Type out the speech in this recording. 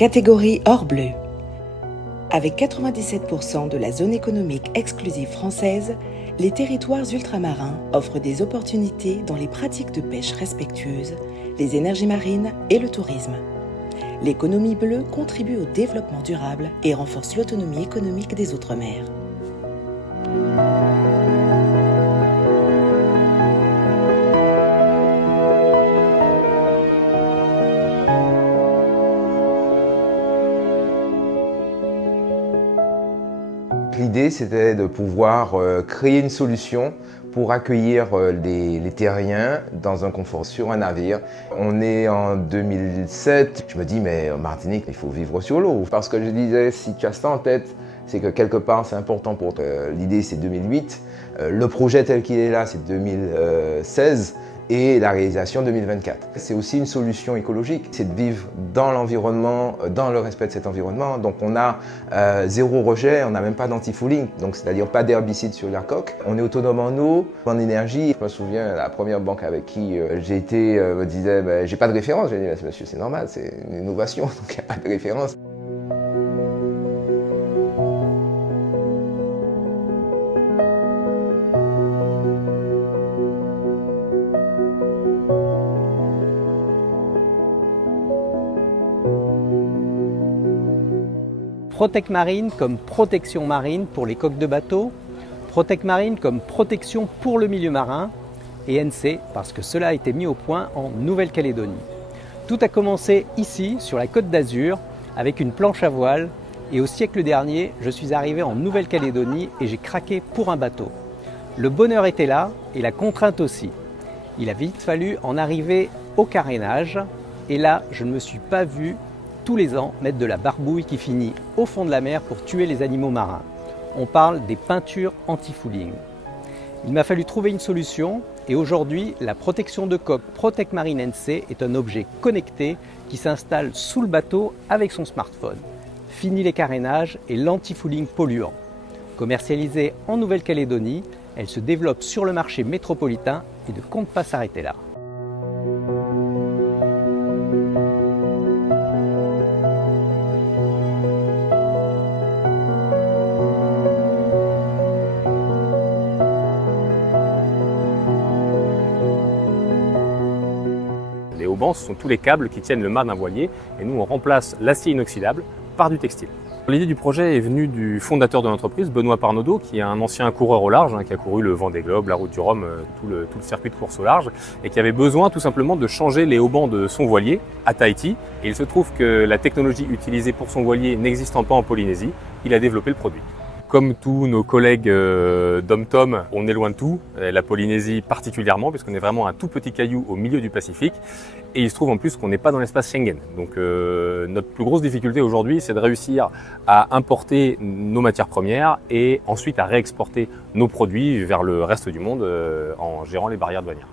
Catégorie or bleu. Avec 97% de la zone économique exclusive française, les territoires ultramarins offrent des opportunités dans les pratiques de pêche respectueuses, les énergies marines et le tourisme. L'économie bleue contribue au développement durable et renforce l'autonomie économique des Outre-mer. L'idée, c'était de pouvoir créer une solution pour accueillir les terriens dans un confort sur un navire. On est en 2007, je me dis mais en Martinique, il faut vivre sur l'eau. Parce que je disais, si tu as ça en tête, c'est que quelque part c'est important pour toi. L'idée c'est 2008, le projet tel qu'il est là c'est 2016 et la réalisation 2024. C'est aussi une solution écologique, c'est de vivre dans l'environnement, dans le respect de cet environnement. Donc on a zéro rejet, on n'a même pas d'anti-fouling, donc c'est-à-dire pas d'herbicide sur la coque. On est autonome en eau, en énergie. Je me souviens, la première banque avec qui j'ai été me disait j'ai pas de référence. J'ai dit monsieur c'est normal, c'est une innovation, donc il n'y a pas de référence. Protec Marine comme protection marine pour les coques de bateau, Protec Marine comme protection pour le milieu marin et NC parce que cela a été mis au point en Nouvelle-Calédonie. Tout a commencé ici, sur la Côte d'Azur, avec une planche à voile et au siècle dernier, je suis arrivé en Nouvelle-Calédonie et j'ai craqué pour un bateau. Le bonheur était là et la contrainte aussi. Il a vite fallu en arriver au carénage et là, je ne me suis pas vu tous les ans mettre de la barbouille qui finit au fond de la mer pour tuer les animaux marins. On parle des peintures anti-fouling. Il m'a fallu trouver une solution et aujourd'hui, la protection de coque Protec Marine NC est un objet connecté qui s'installe sous le bateau avec son smartphone. Fini les carénages et l'anti-fouling polluant. Commercialisée en Nouvelle-Calédonie, elle se développe sur le marché métropolitain et ne compte pas s'arrêter là. Les haubans, ce sont tous les câbles qui tiennent le mât d'un voilier et nous on remplace l'acier inoxydable par du textile. L'idée du projet est venue du fondateur de l'entreprise, Benoît Parnaudot, qui est un ancien coureur au large, qui a couru le Vendée Globe, la Route du Rhum, tout le circuit de course au large, et qui avait besoin tout simplement de changer les haubans de son voilier à Tahiti. Et il se trouve que la technologie utilisée pour son voilier n'existant pas en Polynésie, il a développé le produit. Comme tous nos collègues d'Om-Tom, on est loin de tout, la Polynésie particulièrement, puisqu'on est vraiment un tout petit caillou au milieu du Pacifique. Et il se trouve en plus qu'on n'est pas dans l'espace Schengen. Donc notre plus grosse difficulté aujourd'hui, c'est de réussir à importer nos matières premières et ensuite à réexporter nos produits vers le reste du monde en gérant les barrières douanières.